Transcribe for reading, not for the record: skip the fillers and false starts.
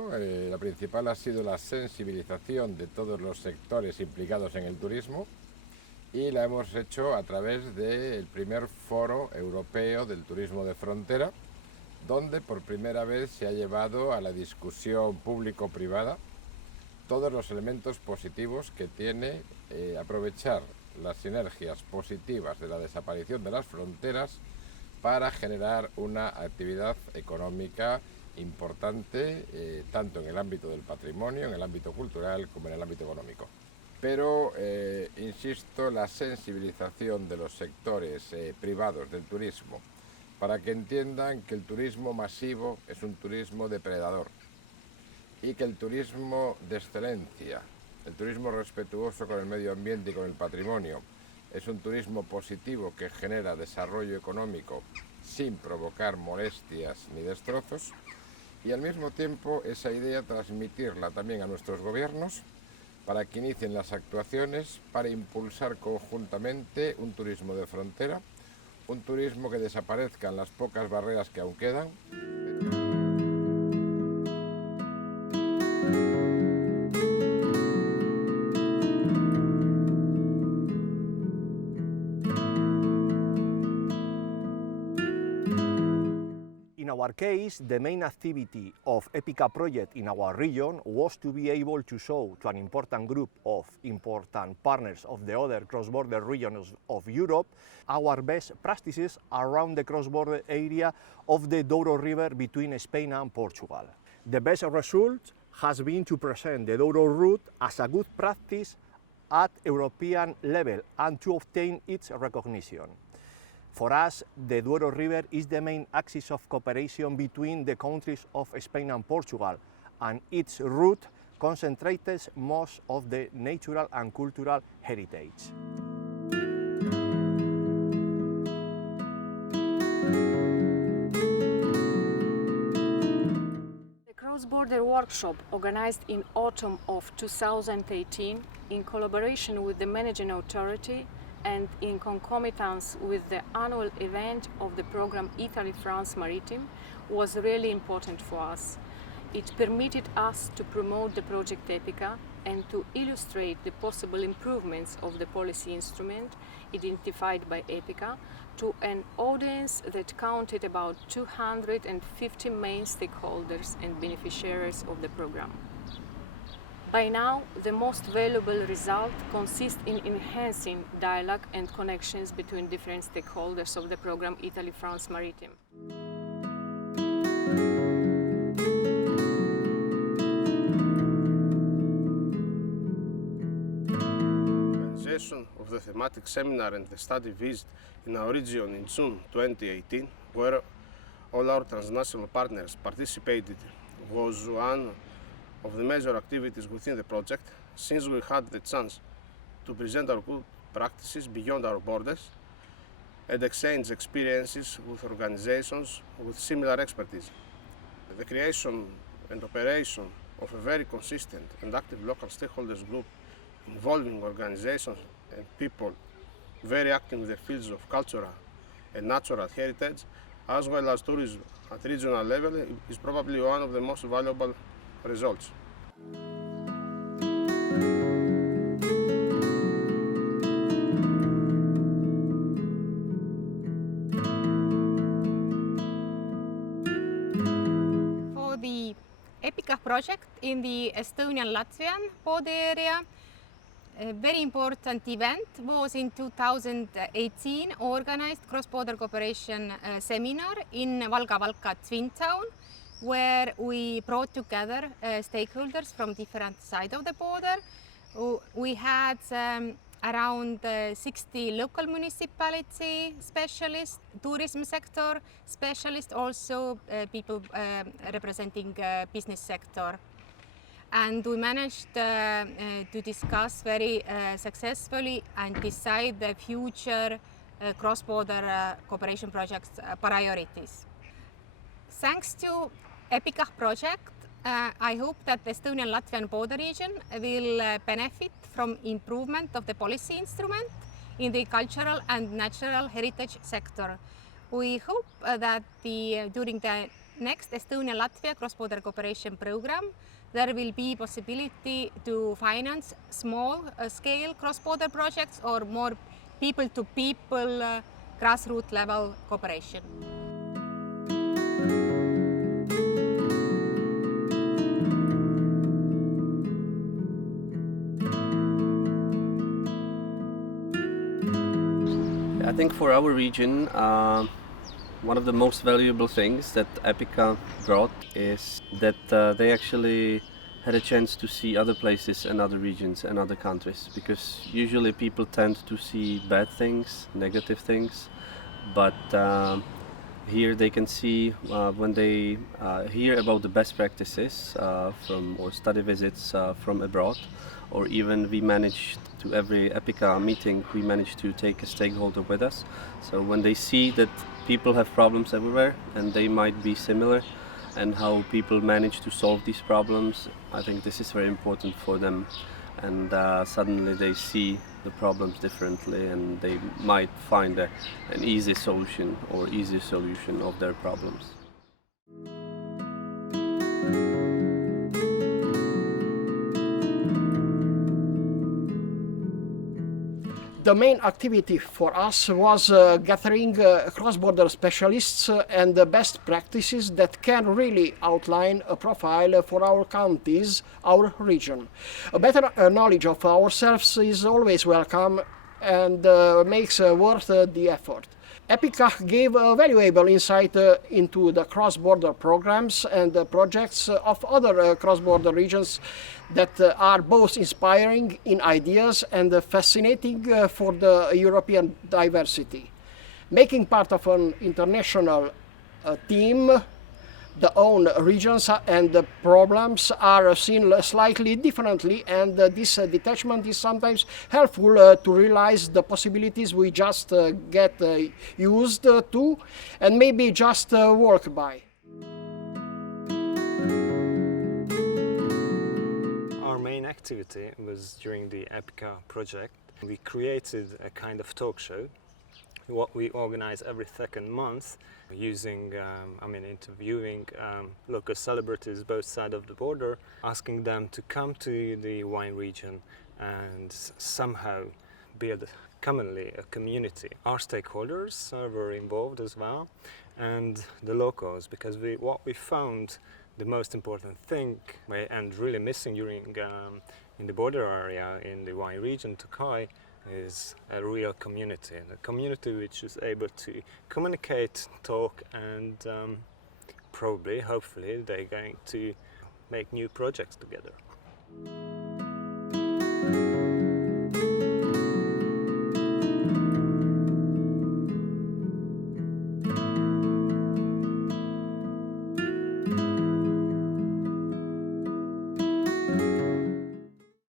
Bueno, la principal ha sido la sensibilización de todos los sectores implicados en el turismo y la hemos hecho a través del primer foro europeo del turismo de frontera, donde por primera vez se ha llevado a la discusión público-privada todos los elementos positivos que tiene aprovechar las sinergias positivas de la desaparición de las fronteras para generar una actividad económica importante, tanto en el ámbito del patrimonio, en el ámbito cultural, como en el ámbito económico. Pero, insisto, la sensibilización de los sectores privados del turismo para que entiendan que el turismo masivo es un turismo depredador y que el turismo de excelencia, el turismo respetuoso con el medio ambiente y con el patrimonio, es un turismo positivo que genera desarrollo económico sin provocar molestias ni destrozos, y al mismo tiempo esa idea transmitirla también a nuestros gobiernos para que inicien las actuaciones para impulsar conjuntamente un turismo de frontera, un turismo que desaparezcan las pocas barreras que aún quedan. In our case, the main activity of EPICAH project in our region was to be able to show to an important group of important partners of the other cross-border regions of Europe our best practices around the cross-border area of the Douro River between Spain and Portugal. The best result has been to present the Douro route as a good practice at European level and to obtain its recognition. For us, the Douro River is the main axis of cooperation between the countries of Spain and Portugal, and its route concentrates most of the natural and cultural heritage. The cross-border workshop, organized in autumn of 2018 in collaboration with the managing authority and in concomitance with the annual event of the program Italy-France Maritime, was really important for us. It permitted us to promote the project EPICAH and to illustrate the possible improvements of the policy instrument identified by EPICAH to an audience that counted about 250 main stakeholders and beneficiaries of the program. By now, the most valuable result consists in enhancing dialogue and connections between different stakeholders of the program Italy-France Maritime. Organization of the thematic seminar and the study visit in our region in June 2018, where all our transnational partners participated, was one of the major activities within the project, since we had the chance to present our good practices beyond our borders and exchange experiences with organizations with similar expertise. The creation and operation of a very consistent and active local stakeholders group involving organizations and people very active in the fields of cultural and natural heritage, as well as tourism at regional level, is probably one of the most valuable results. For the EPICAH project in the Estonian-Latvian border area, a very important event was in 2018 organized cross-border cooperation seminar in Valga Twin Town, where we brought together stakeholders from different sides of the border. We had around 60 local municipality specialists, tourism sector specialists, also people representing business sector. And we managed to discuss very successfully and decide the future cross-border cooperation projects priorities. Thanks to EPICAH project, I hope that the Estonian-Latvian border region will benefit from improvement of the policy instrument in the cultural and natural heritage sector. We hope that during the next Estonia-Latvia cross-border cooperation program, there will be possibility to finance small-scale cross-border projects or more people-to-people grassroots level cooperation. I think for our region, one of the most valuable things that EPICAH brought is that they actually had a chance to see other places and other regions and other countries, because usually people tend to see bad things, negative things, but here they can see when they hear about the best practices from or study visits from abroad, or even we managed to every EPICAH meeting we managed to take a stakeholder with us. So when they see that people have problems everywhere and they might be similar, and how people manage to solve these problems, I think this is very important for them, and suddenly they see the problems differently and they might find an easy solution or easy solution of their problems. The main activity for us was gathering cross-border specialists and the best practices that can really outline a profile for our counties, our region. A better knowledge of ourselves is always welcome and makes worth the effort. EPICAH gave a valuable insight into the cross-border programs and projects of other cross-border regions that are both inspiring in ideas and fascinating for the European diversity. Making part of an international team, the own regions and the problems are seen slightly differently, and this detachment is sometimes helpful to realize the possibilities we just get used to and maybe just work by. Our main activity was during the EPICAH project. We created a kind of talk show, what we organize every second month, using, interviewing local celebrities both sides of the border, asking them to come to the wine region and somehow build commonly a community. Our stakeholders were involved as well, and the locals, because what we found the most important thing and really missing during in the border area in the wine region to Kai is a real community, a community which is able to communicate, talk, and probably, hopefully, they're going to make new projects together.